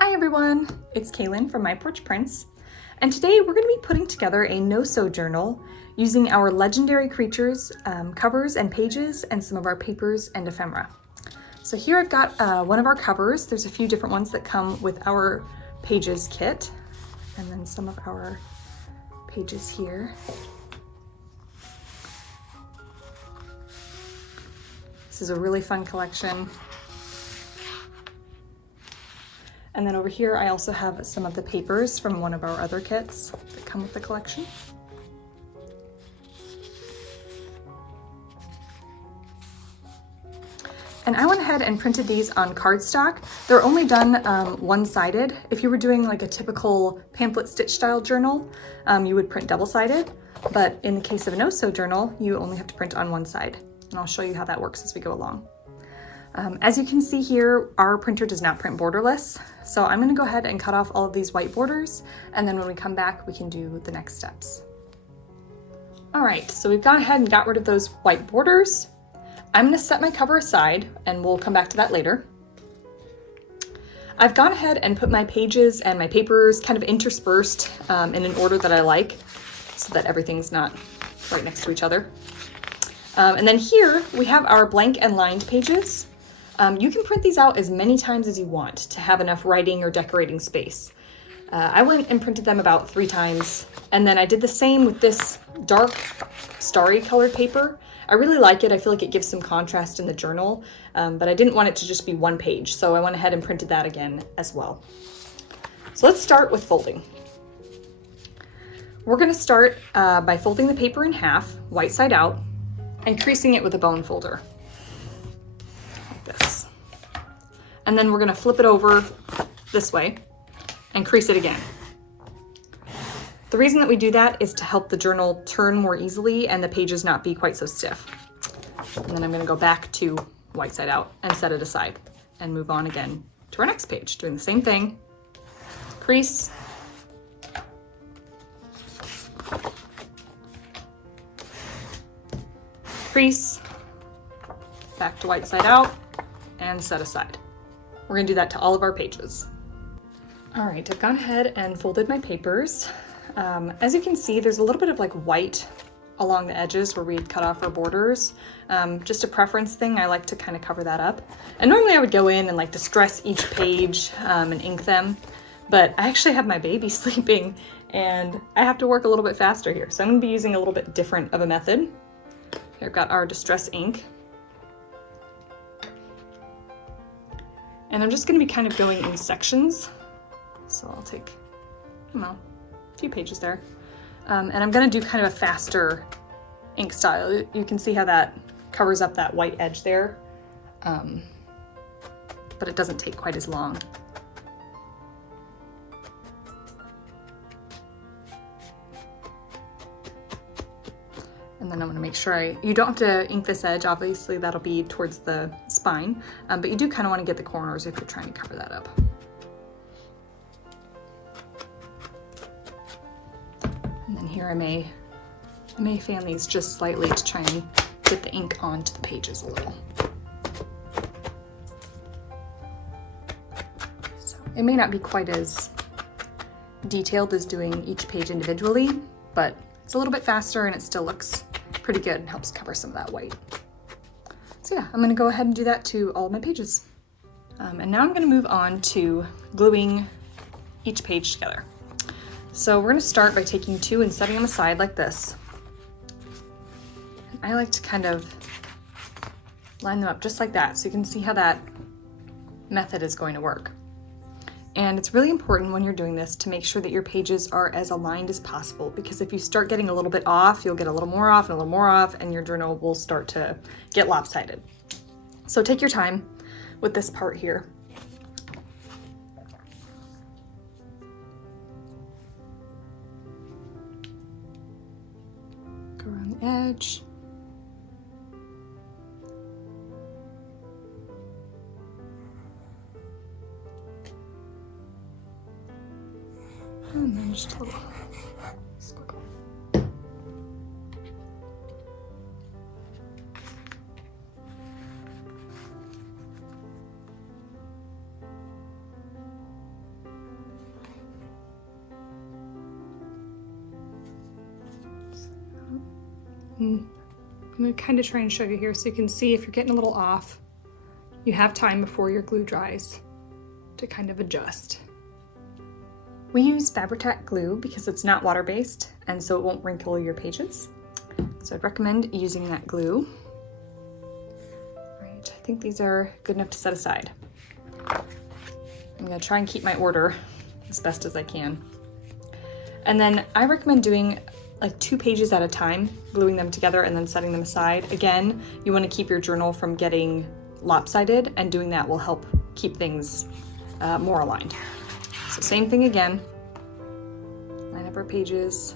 Hi everyone, it's Kaelyn from My Porch Prints, and today we're going to be putting together a no-sew journal using our legendary creatures, covers and pages, and some of our papers and ephemera. So here I've got one of our covers. There's a few different ones that come with our pages kit, and then some of our pages here. This is a really fun collection. And then over here, I also have some of the papers from one of our other kits that come with the collection. And I went ahead and printed these on cardstock. They're only done one-sided. If you were doing like a typical pamphlet stitch style journal, you would print double-sided. But in the case of a no-sew journal, you only have to print on one side. And I'll show you how that works as we go along. As you can see here, our printer does not print borderless. So I'm gonna go ahead and cut off all of these white borders, and then when we come back, we can do the next steps. All right, so we've gone ahead and got rid of those white borders. I'm gonna set my cover aside, and we'll come back to that later. I've gone ahead and put my pages and my papers kind of interspersed in an order that I like, so that everything's not right next to each other. And then here we have our blank and lined pages. You can print these out as many times as you want to have enough writing or decorating space. I went and printed them about 3 times, and then I did the same with this dark starry colored paper. I really like it. I feel like it gives some contrast in the journal, but I didn't want it to just be one page, so I went ahead and printed that again as well. So let's start with folding. We're gonna start by folding the paper in half, white side out, and creasing it with a bone folder, like this. And then we're gonna flip it over this way and crease it again. The reason that we do that is to help the journal turn more easily and the pages not be quite so stiff. And then I'm gonna go back to white side out and set it aside and move on again to our next page, doing the same thing. Crease, crease, back to white side out, and set aside. We're gonna do that to all of our pages. All right, I've gone ahead and folded my papers. As you can see, there's a little bit of like white along the edges where we'd cut off our borders. Just a preference thing, I like to kind of cover that up. And normally I would go in and like distress each page and ink them, but I actually have my baby sleeping and I have to work a little bit faster here. So I'm gonna be using a little bit different of a method. Here I've got our distress ink. And I'm just gonna be kind of going in sections. So I'll take, I don't know, a few pages there. And I'm gonna do kind of a faster ink style. You can see how that covers up that white edge there, but it doesn't take quite as long. And then I'm gonna make sure you don't have to ink this edge, obviously that'll be towards the spine, but you do kind of wanna get the corners if you're trying to cover that up. And then here I may fan these just slightly to try and get the ink onto the pages a little. So it may not be quite as detailed as doing each page individually, but it's a little bit faster and it still looks pretty good and helps cover some of that white. So yeah, I'm gonna go ahead and do that to all of my pages. And now I'm gonna move on to gluing each page together. So we're gonna start by taking 2 and setting them aside like this. I like to kind of line them up just like that so you can see how that method is going to work. And it's really important when you're doing this to make sure that your pages are as aligned as possible, because if you start getting a little bit off, you'll get a little more off and a little more off, and your journal will start to get lopsided. So take your time with this part here. Go around the edge. And then just a little squiggle. And I'm gonna kind of try and show you here so you can see if you're getting a little off, you have time before your glue dries to kind of adjust. We use Fabri-Tac glue because it's not water-based and so it won't wrinkle your pages. So I'd recommend using that glue. All right, I think these are good enough to set aside. I'm gonna try and keep my order as best as I can. And then I recommend doing like 2 pages at a time, gluing them together and then setting them aside. Again, you wanna keep your journal from getting lopsided, and doing that will help keep things more aligned. So same thing again, line up our pages.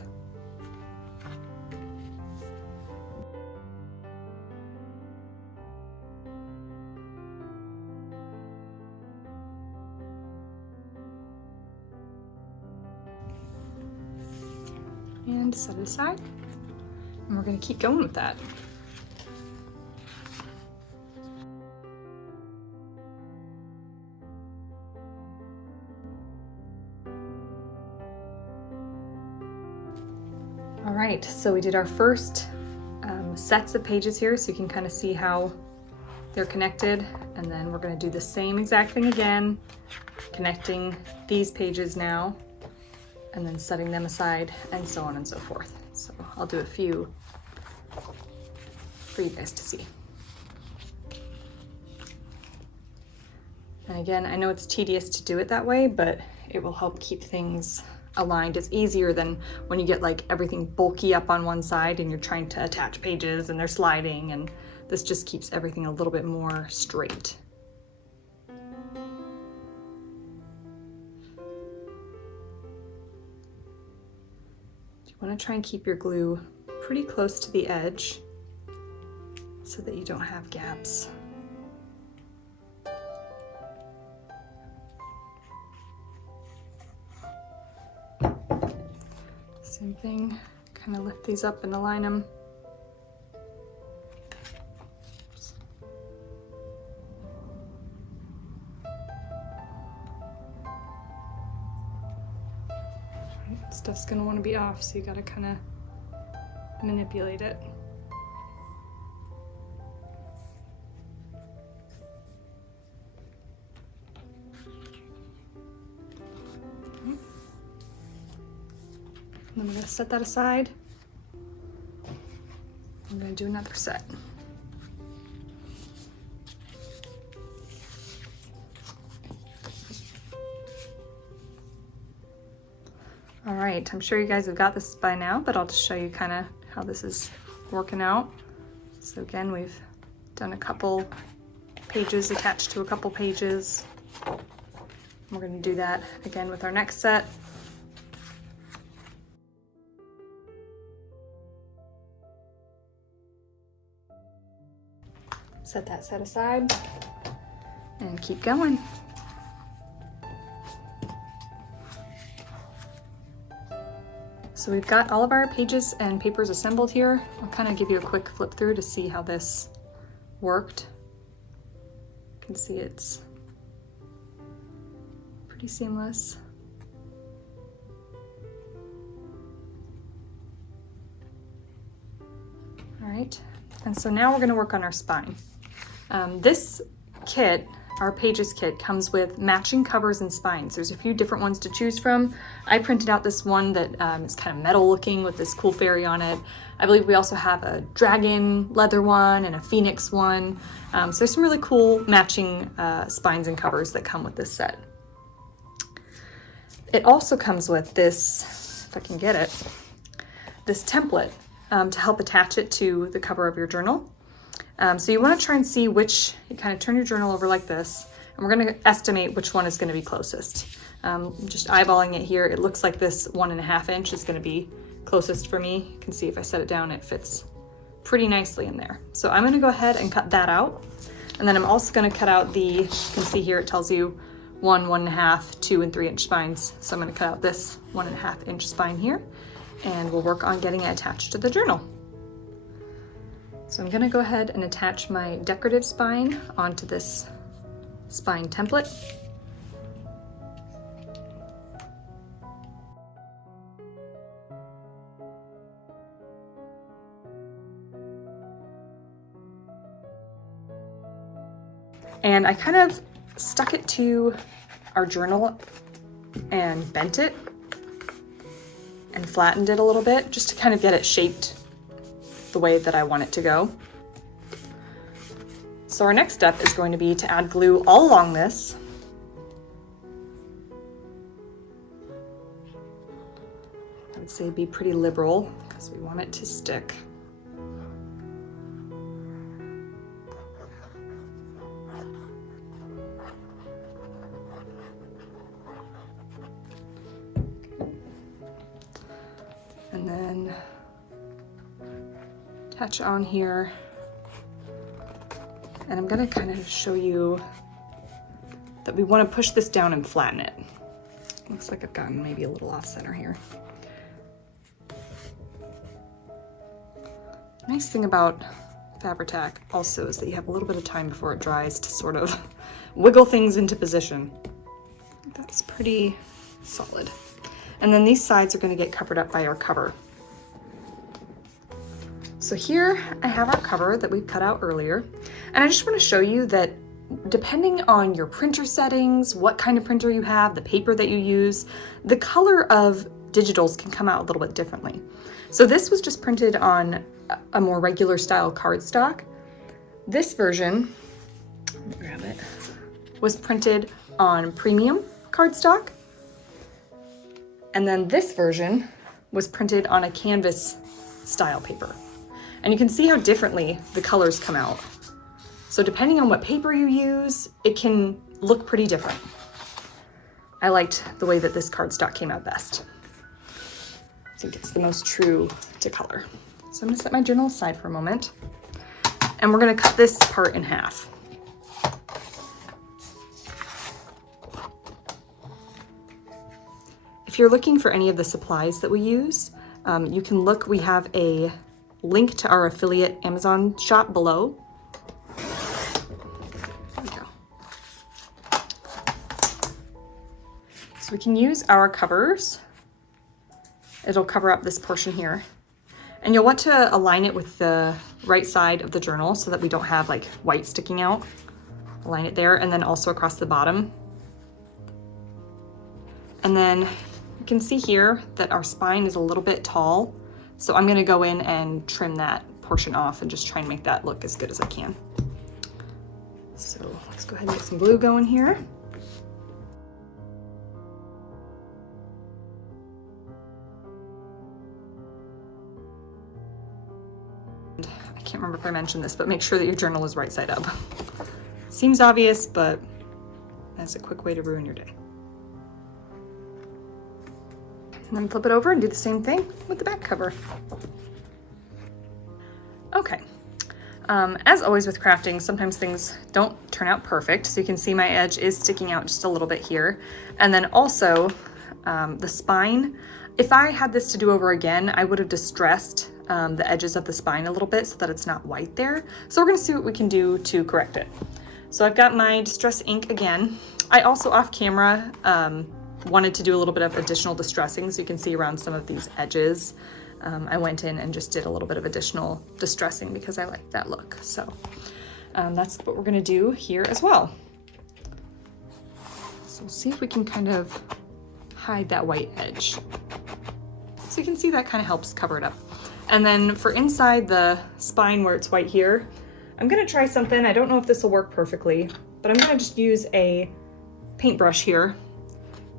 And set it aside. And we're gonna keep going with that. All right, so we did our first sets of pages here, so you can kind of see how they're connected. And then we're gonna do the same exact thing again, connecting these pages now, and then setting them aside, and so on and so forth. So I'll do a few for you guys to see. And again, I know it's tedious to do it that way, but it will help keep things aligned. It's easier than when you get like everything bulky up on one side and you're trying to attach pages and they're sliding, and this just keeps everything a little bit more straight. You want to try and keep your glue pretty close to the edge so that you don't have gaps. Same thing, kind of lift these up and align them. Stuff's gonna want to be off, so you gotta kind of manipulate it. And then I'm gonna set that aside. I'm gonna do another set. All right, I'm sure you guys have got this by now, but I'll just show you kind of how this is working out. So again, we've done a couple pages attached to a couple pages. We're going to do that again with our next set. Set that set aside and keep going. So we've got all of our pages and papers assembled here. I'll kind of give you a quick flip through to see how this worked. You can see it's pretty seamless. All right, and so now we're going to work on our spine. This kit, our Pages kit, comes with matching covers and spines. There's a few different ones to choose from. I printed out this one that is kind of metal looking with this cool fairy on it. I believe we also have a dragon leather one and a phoenix one. So there's some really cool matching spines and covers that come with this set. It also comes with this, if I can get it, this template to help attach it to the cover of your journal. So you want to try and see which, you kind of turn your journal over like this, and we're going to estimate which one is going to be closest. Just eyeballing it here, it looks like this 1.5 inch is going to be closest for me. You can see if I set it down, it fits pretty nicely in there. So I'm going to go ahead and cut that out. And then I'm also going to cut out the, you can see here it tells you 1, 1.5, 2, and 3 inch spines. So I'm going to cut out this 1.5 inch spine here, and we'll work on getting it attached to the journal. So I'm going to go ahead and attach my decorative spine onto this spine template. And I kind of stuck it to our journal and bent it and flattened it a little bit just to kind of get it shaped the way that I want it to go. So our next step is going to be to add glue all along this. I would say be pretty liberal because we want it to stick. And then attach on here. And I'm gonna kind of show you that we want to push this down and flatten it. Looks like I've gotten maybe a little off center here. Nice thing about Fabri-Tac also is that you have a little bit of time before it dries to sort of wiggle things into position. That's pretty solid. And then these sides are going to get covered up by our cover. So here I have our cover that we cut out earlier. And I just want to show you that depending on your printer settings, what kind of printer you have, the paper that you use, the color of digitals can come out a little bit differently. So this was just printed on a more regular style cardstock. This version, let me grab it, was printed on premium cardstock. And then this version was printed on a canvas style paper. And you can see how differently the colors come out. So depending on what paper you use, it can look pretty different. I liked the way that this cardstock came out best. I think it's the most true to color. So I'm gonna set my journal aside for a moment, and we're gonna cut this part in half. If you're looking for any of the supplies that we use, you can look, we have a link to our affiliate Amazon shop below. There we go. So we can use our covers. It'll cover up this portion here. And you'll want to align it with the right side of the journal so that we don't have like white sticking out. Align it there, and then also across the bottom. And then you can see here that our spine is a little bit tall. So I'm gonna go in and trim that portion off and just try and make that look as good as I can. So let's go ahead and get some glue going here. I can't remember if I mentioned this, but make sure that your journal is right side up. Seems obvious, but that's a quick way to ruin your day. And then flip it over and do the same thing with the back cover. Okay. As always with crafting, sometimes things don't turn out perfect. So you can see my edge is sticking out just a little bit here. And then also the spine, if I had this to do over again, I would have distressed the edges of the spine a little bit so that it's not white there. So we're gonna see what we can do to correct it. So I've got my distress ink again. I also off camera wanted to do a little bit of additional distressing, so you can see around some of these edges. I went in and just did a little bit of additional distressing because I like that look. So that's what we're gonna do here as well. So see if we can kind of hide that white edge. So you can see that kind of helps cover it up. And then for inside the spine where it's white here, I'm gonna try something. I don't know if this will work perfectly, but I'm gonna just use a paintbrush here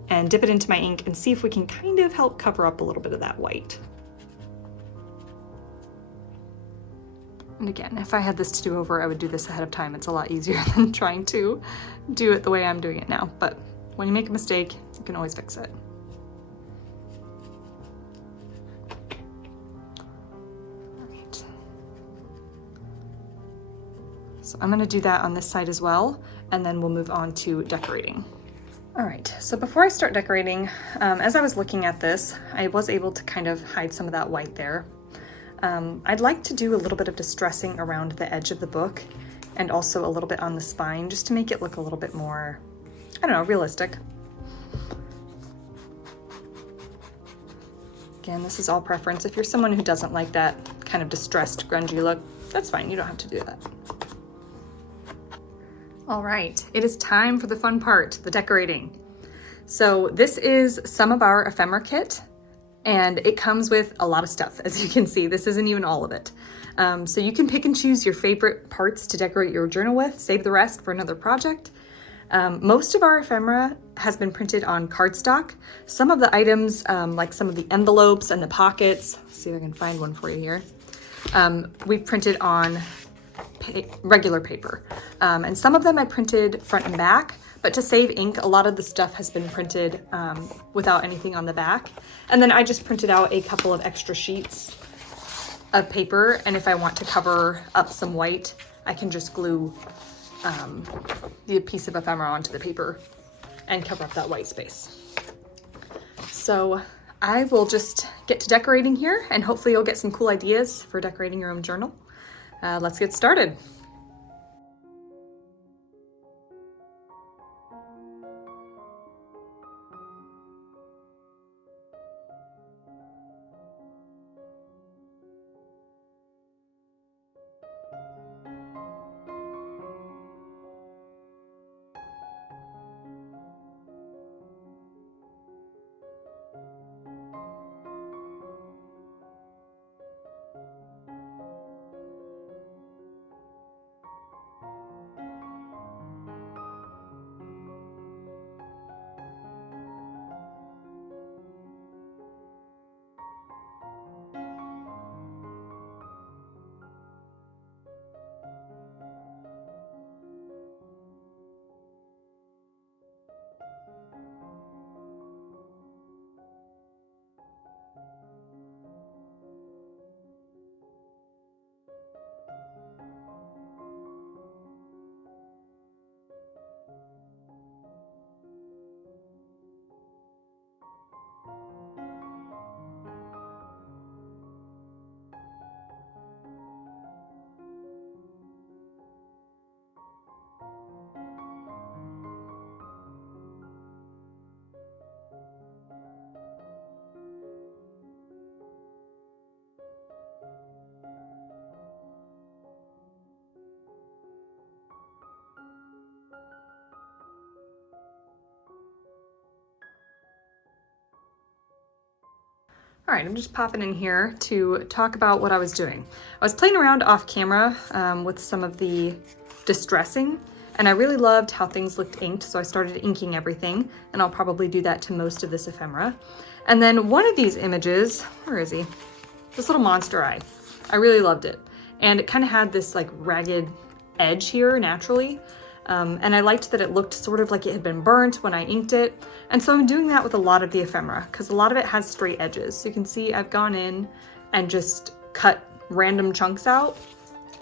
and dip it into my ink and see if we can kind of help cover up a little bit of that white. And again, if I had this to do over, I would do this ahead of time. It's a lot easier than trying to do it the way I'm doing it now. But when you make a mistake, you can always fix it. All right. So I'm gonna do that on this side as well, and then we'll move on to decorating. All right, so before I start decorating, as I was looking at this, I was able to kind of hide some of that white there. I'd like to do a little bit of distressing around the edge of the book and also a little bit on the spine just to make it look a little bit more, I don't know, realistic. Again, this is all preference. If you're someone who doesn't like that kind of distressed, grungy look, that's fine, you don't have to do that. All right, it is time for the fun part, the decorating. So this is some of our ephemera kit, and it comes with a lot of stuff. As you can see, this isn't even all of it. So you can pick and choose your favorite parts to decorate your journal with, save the rest for another project. Most of our ephemera has been printed on cardstock. Some of the items, like some of the envelopes and the pockets, let's see if I can find one for you here. We've printed on regular paper. And some of them I printed front and back, but to save ink, a lot of the stuff has been printed without anything on the back. And then I just printed out a couple of extra sheets of paper, and if I want to cover up some white, I can just glue the piece of ephemera onto the paper and cover up that white space. So I will just get to decorating here, and hopefully you'll get some cool ideas for decorating your own journal. Let's get started. All right, I'm just popping in here to talk about what I was doing. I was playing around off camera with some of the distressing, and I really loved how things looked inked, so I started inking everything, and I'll probably do that to most of this ephemera. And then one of these images, where is he? This little monster eye. I really loved it. And it kind of had this like ragged edge here naturally. And I liked that it looked sort of like it had been burnt when I inked it. And so I'm doing that with a lot of the ephemera because a lot of it has straight edges. So you can see I've gone in and just cut random chunks out.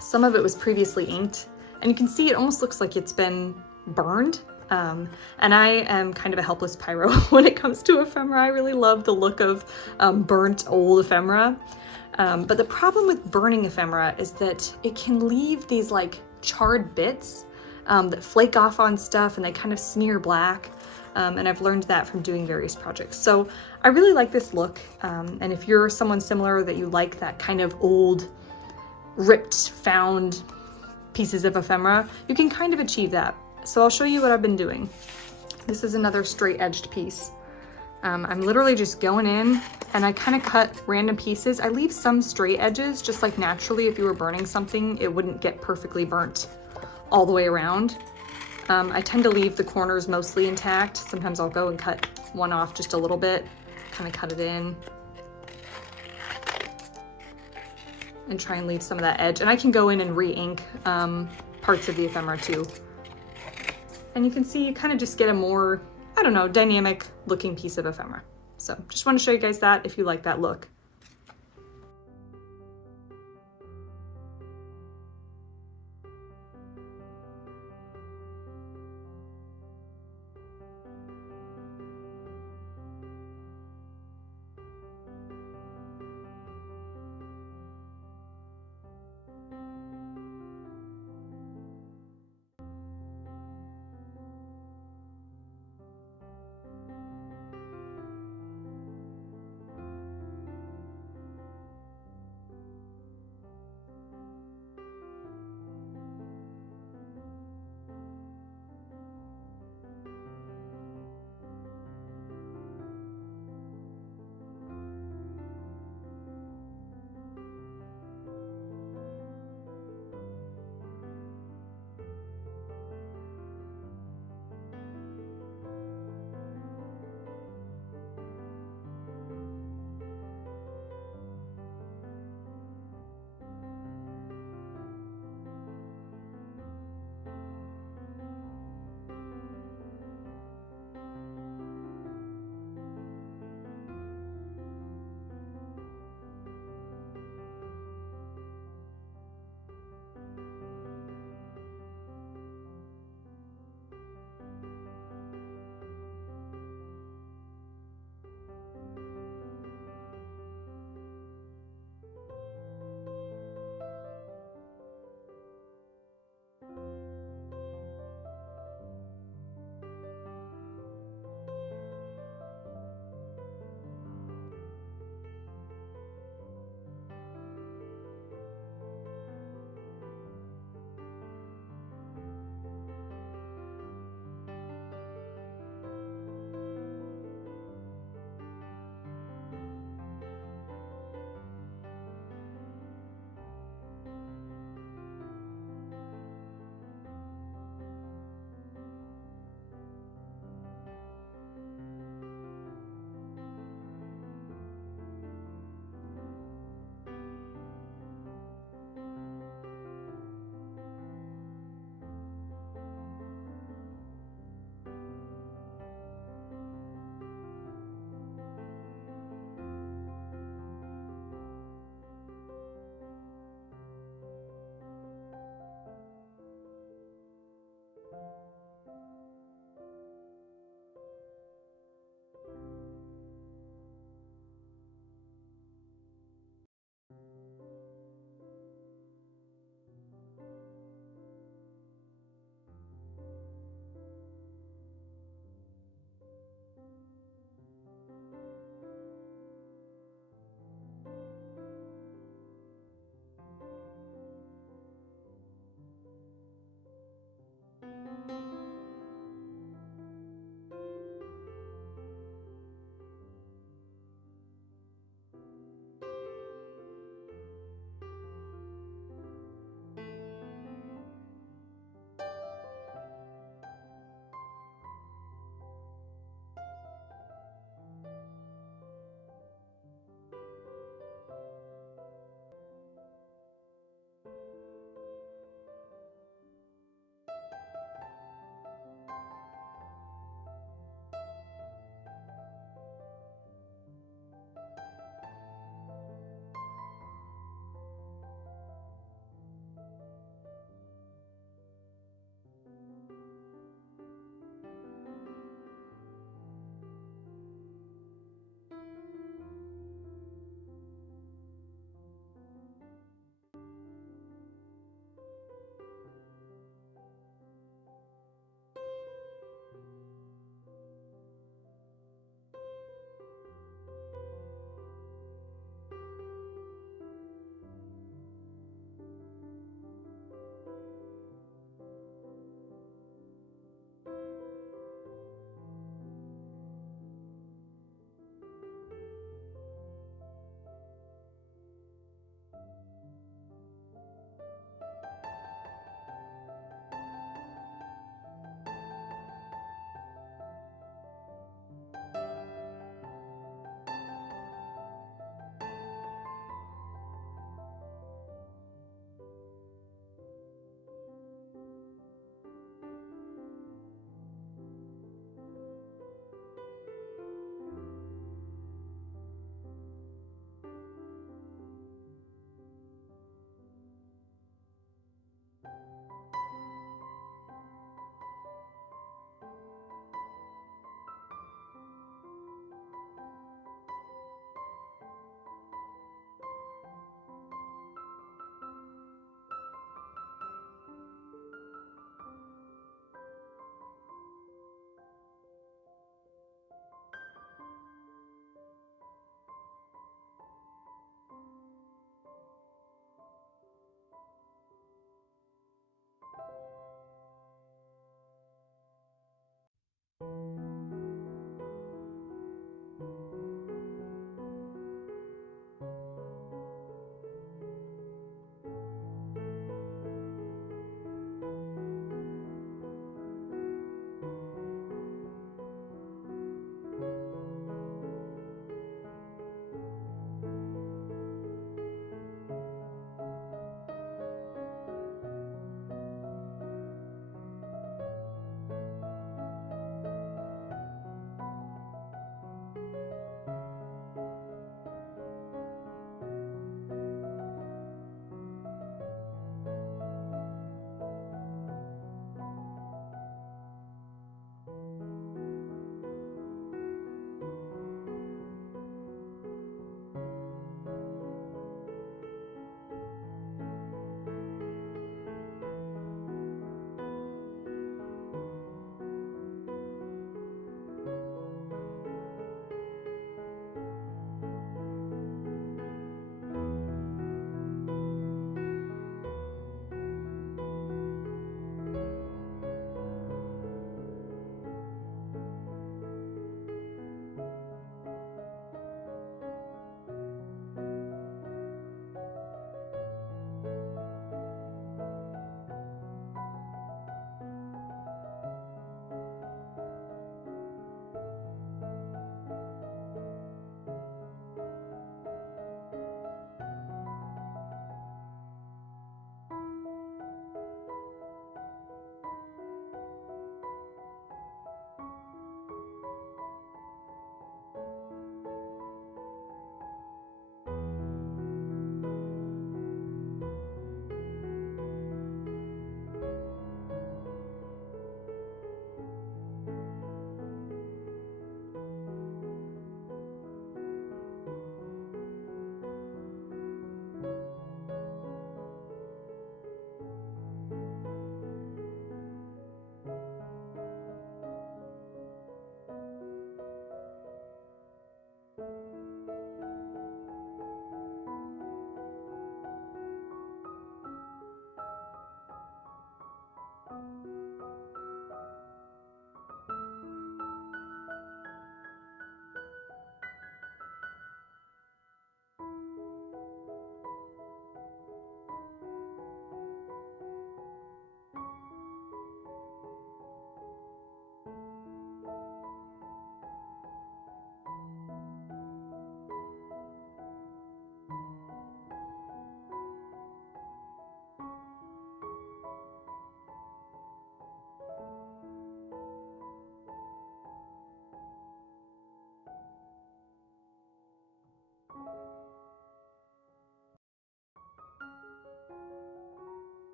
Some of it was previously inked, and you can see it almost looks like it's been burned. And I am kind of a helpless pyro when it comes to ephemera. I really love the look of burnt old ephemera. But the problem with burning ephemera is that it can leave these like charred bits that flake off on stuff and they kind of smear black. And I've learned that from doing various projects. So I really like this look. And if you're someone similar that you like that kind of old, ripped, found pieces of ephemera, you can kind of achieve that. So I'll show you what I've been doing. This is another straight edged piece. I'm literally just going in and I kind of cut random pieces. I leave some straight edges, just like naturally if you were burning something, it wouldn't get perfectly burnt all the way around. I tend to leave the corners mostly intact. Sometimes I'll go and cut one off just a little bit, kind of cut it in and try and leave some of that edge. And I can go in and re-ink parts of the ephemera too. And you can see you kind of just get a more, I don't know, dynamic looking piece of ephemera. So just want to show you guys that if you like that look.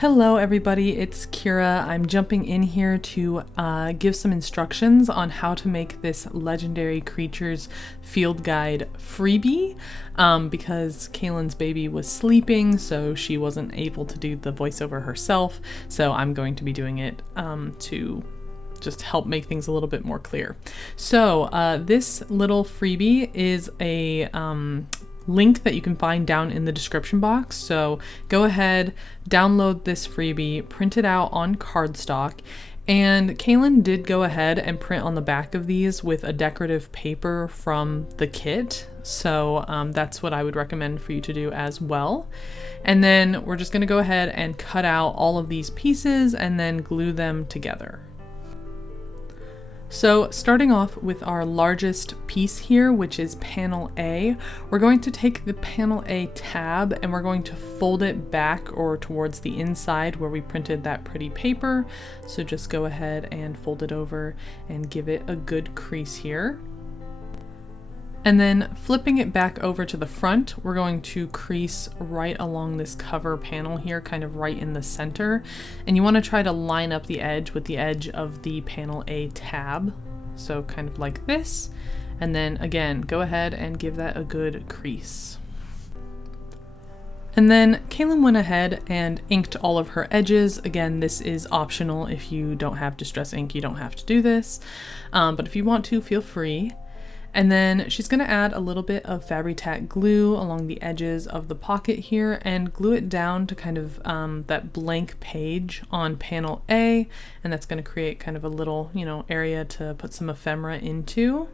Hello everybody, it's Kyra. I'm jumping in here to give some instructions on how to make this Legendary Creatures field guide freebie because Kaelyn's baby was sleeping, so she wasn't able to do the voiceover herself, so I'm going to be doing it to just help make things a little bit more clear. So this little freebie is a link that you can find down in the description box. So go ahead, download this freebie, print it out on cardstock. And Kaelyn did go ahead and print on the back of these with a decorative paper from the kit. So that's what I would recommend for you to do as well. And then we're just gonna go ahead and cut out all of these pieces and then glue them together. So starting off with our largest piece here, which is panel A, we're going to take the panel A tab and we're going to fold it back or towards the inside where we printed that pretty paper. So just go ahead and fold it over and give it a good crease here. And then flipping it back over to the front, we're going to crease right along this cover panel here, kind of right in the center. And you want to try to line up the edge with the edge of the panel A tab. So kind of like this. And then again, go ahead and give that a good crease. And then Kaelyn went ahead and inked all of her edges. Again, this is optional. If you don't have Distress ink, you don't have to do this. But if you want to, feel free. And then she's going to add a little bit of Fabri-Tac glue along the edges of the pocket here and glue it down to kind of that blank page on panel A, and that's going to create kind of a little, area to put some ephemera into.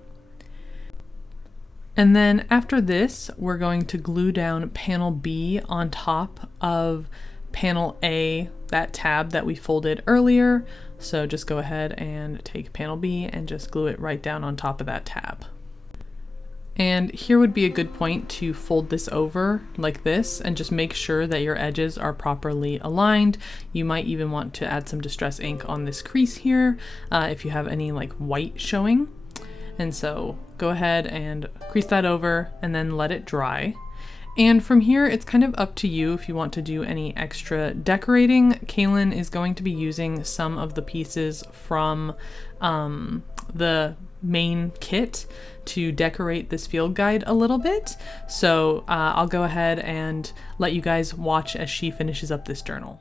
And then after this, we're going to glue down panel B on top of panel A, that tab that we folded earlier. So just go ahead and take panel B and just glue it right down on top of that tab. And here would be a good point to fold this over like this and just make sure that your edges are properly aligned. You might even want to add some distress ink on this crease here if you have any like white showing. And so go ahead and crease that over and then let it dry. And from here, it's kind of up to you if you want to do any extra decorating. Kaelyn is going to be using some of the pieces from the main kit to decorate this field guide a little bit. So I'll go ahead and let you guys watch as she finishes up this journal.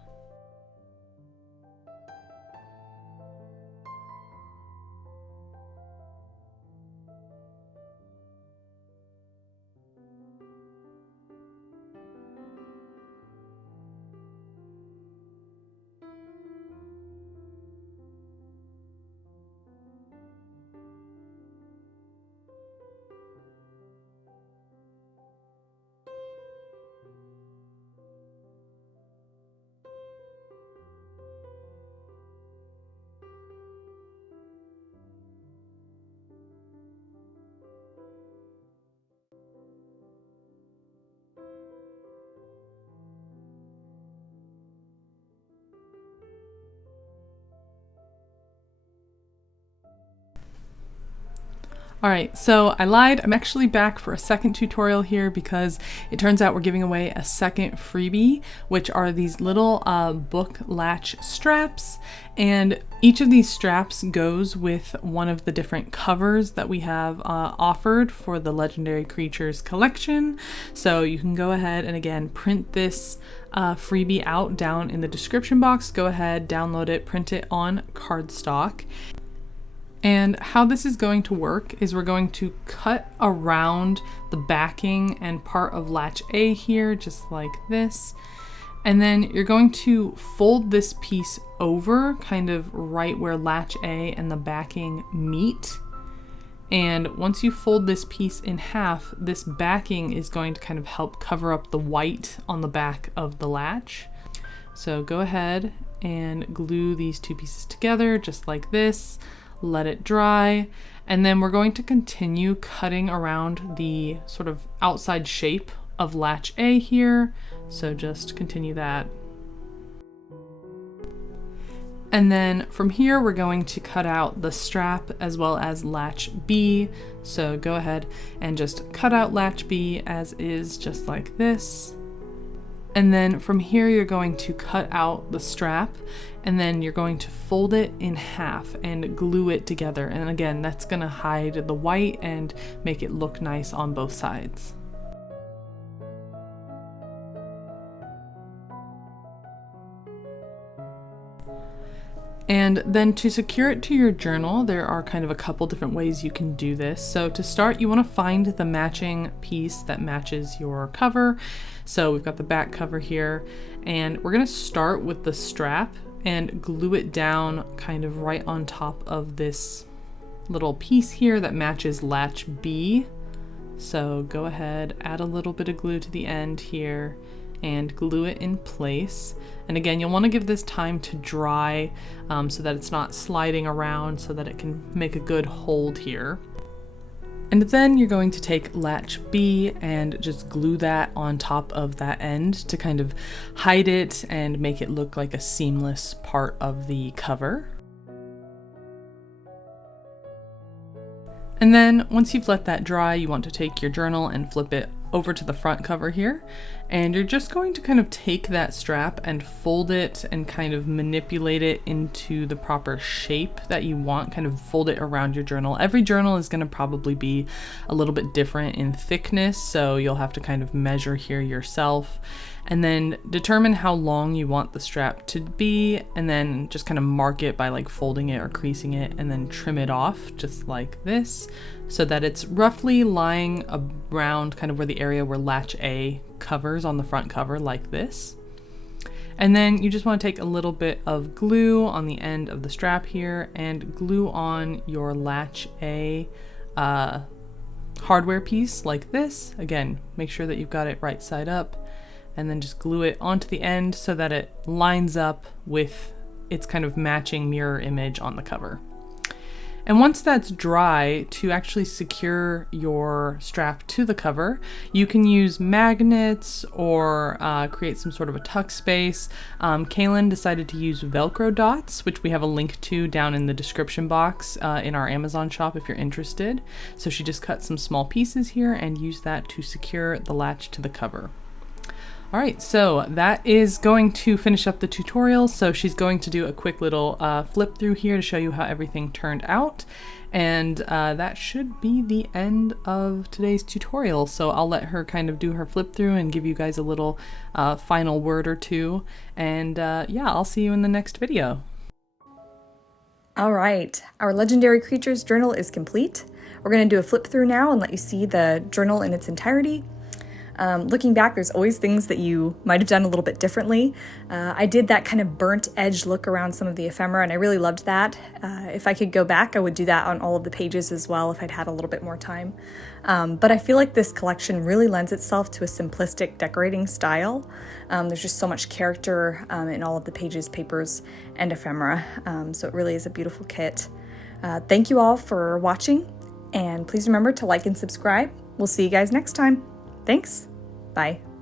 All right, so I lied. I'm actually back for a second tutorial here because it turns out we're giving away a second freebie, which are these little book latch straps. And each of these straps goes with one of the different covers that we have offered for the Legendary Creatures collection. So you can go ahead and again, print this freebie out down in the description box. Go ahead, download it, print it on cardstock. And how this is going to work is we're going to cut around the backing and part of latch A here, just like this. And then you're going to fold this piece over, kind of right where latch A and the backing meet. And once you fold this piece in half, this backing is going to kind of help cover up the white on the back of the latch. So go ahead and glue these two pieces together, just like this. Let it dry, and then we're going to continue cutting around the sort of outside shape of latch A here, so just continue that. And then from here we're going to cut out the strap as well as latch B, so go ahead and just cut out latch B as is, just like this. And then from here you're going to cut out the strap, and then you're going to fold it in half and glue it together. And again, that's gonna hide the white and make it look nice on both sides. And then to secure it to your journal, there are kind of a couple different ways you can do this. So to start, you want to find the matching piece that matches your cover. So we've got the back cover here, and we're going to start with the strap and glue it down kind of right on top of this little piece here that matches latch B. So go ahead, add a little bit of glue to the end here and glue it in place. And again, you'll want to give this time to dry so that it's not sliding around, so that it can make a good hold here. And then you're going to take latch B and just glue that on top of that end to kind of hide it and make it look like a seamless part of the cover. And then once you've let that dry, you want to take your journal and flip it over to the front cover here. And you're just going to kind of take that strap and fold it and kind of manipulate it into the proper shape that you want, kind of fold it around your journal. Every journal is going to probably be a little bit different in thickness, so you'll have to kind of measure here yourself. And then determine how long you want the strap to be, and then just kind of mark it by like folding it or creasing it, and then trim it off just like this, so that it's roughly lying around kind of where the area where latch A covers on the front cover, like this. And then you just want to take a little bit of glue on the end of the strap here and glue on your latch A hardware piece like this. Again, make sure that you've got it right side up, and then just glue it onto the end so that it lines up with its kind of matching mirror image on the cover. And once that's dry, to actually secure your strap to the cover, you can use magnets or create some sort of a tuck space. Kaelyn decided to use Velcro dots, which we have a link to down in the description box in our Amazon shop if you're interested. So she just cut some small pieces here and used that to secure the latch to the cover. All right, so that is going to finish up the tutorial. So she's going to do a quick little flip through here to show you how everything turned out. And that should be the end of today's tutorial. So I'll let her kind of do her flip through and give you guys a little final word or two. And yeah, I'll see you in the next video. All right, our Legendary Creatures journal is complete. We're gonna do a flip through now and let you see the journal in its entirety. Looking back, there's always things that you might have done a little bit differently. I did that kind of burnt edge look around some of the ephemera, and I really loved that. If I could go back, I would do that on all of the pages as well if I'd had a little bit more time. But I feel like this collection really lends itself to a simplistic decorating style. There's just so much character in all of the pages, papers, and ephemera, so it really is a beautiful kit. Thank you all for watching, and please remember to like and subscribe. We'll see you guys next time. Thanks. Bye.